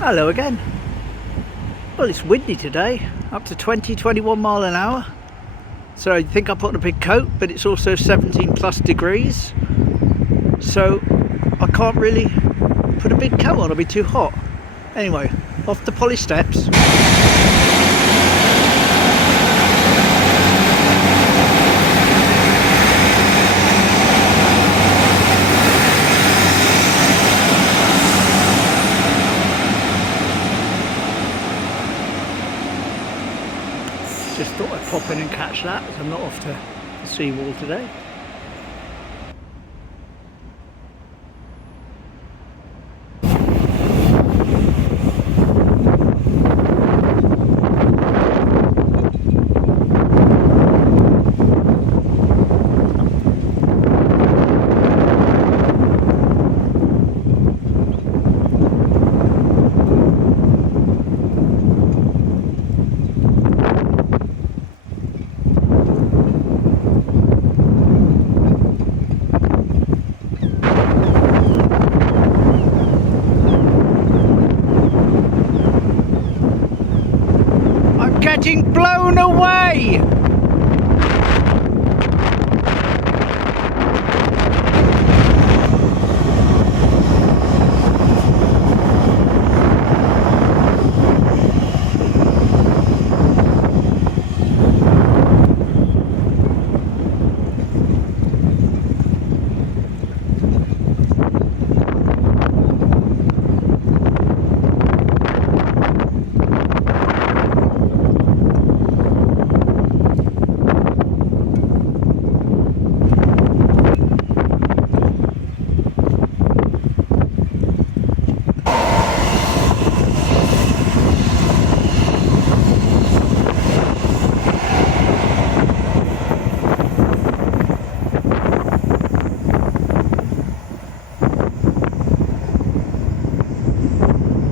Hello again. Well, it's windy today, up to 20-21 mile an hour. So I think I put on a big coat, but it's also 17 plus degrees. So I can't really put a big coat on, it'll be too hot. Anyway, off the polished steps. Just thought I'd pop in and catch that, as I'm not off to the seawall today. Getting blown away!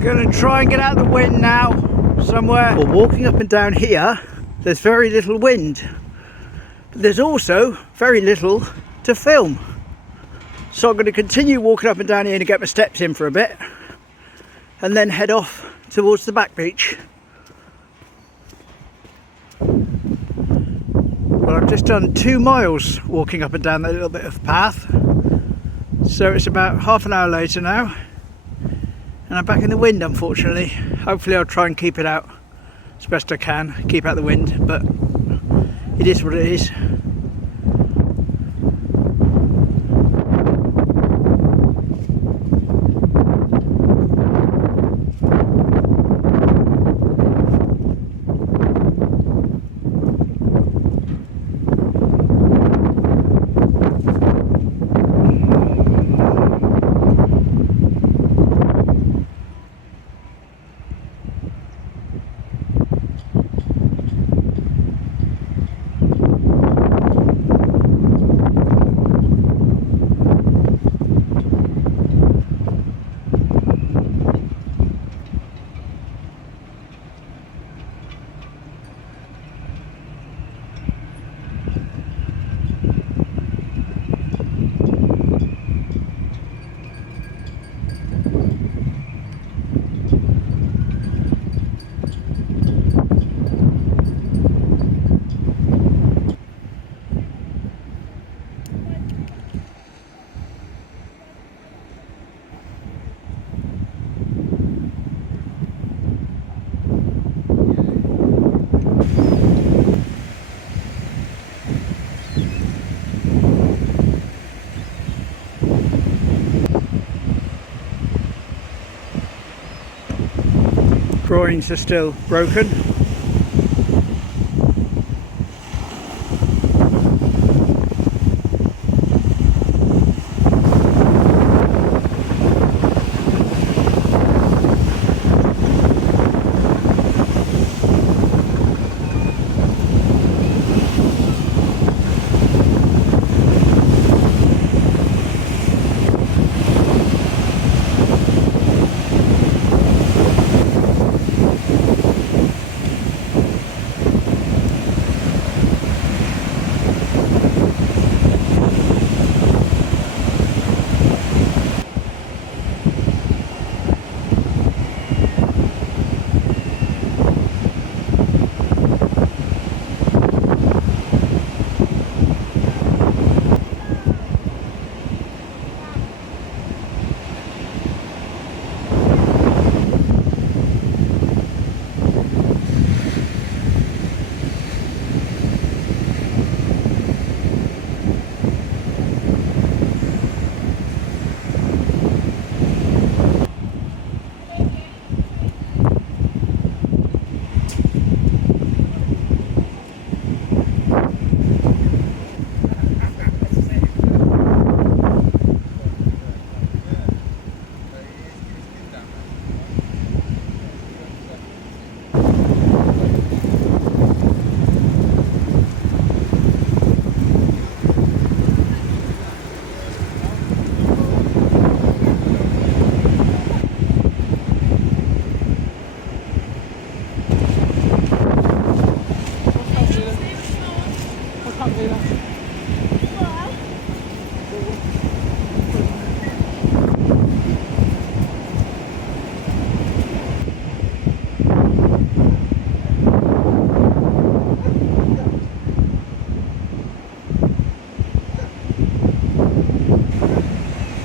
Gonna try and get out of the wind now somewhere. Well, walking up and down here there's very little wind, but there's also very little to film, so I'm going to continue walking up and down here to get my steps in for a bit and then head off towards the back beach. Well, I've just done 2 miles walking up and down that little bit of path, so it's about half an hour later now. And I'm back in the wind, unfortunately. Hopefully I'll try and keep it out as best I can, keep out the wind, but it is what it is. Groins are still broken.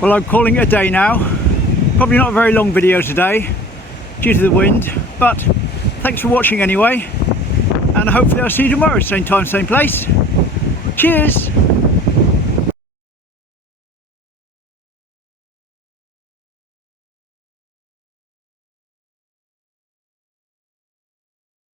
Well, I'm calling it a day now. Probably not a very long video today due to the wind, but thanks for watching anyway, and hopefully I'll see you tomorrow, same time, same place. Cheers!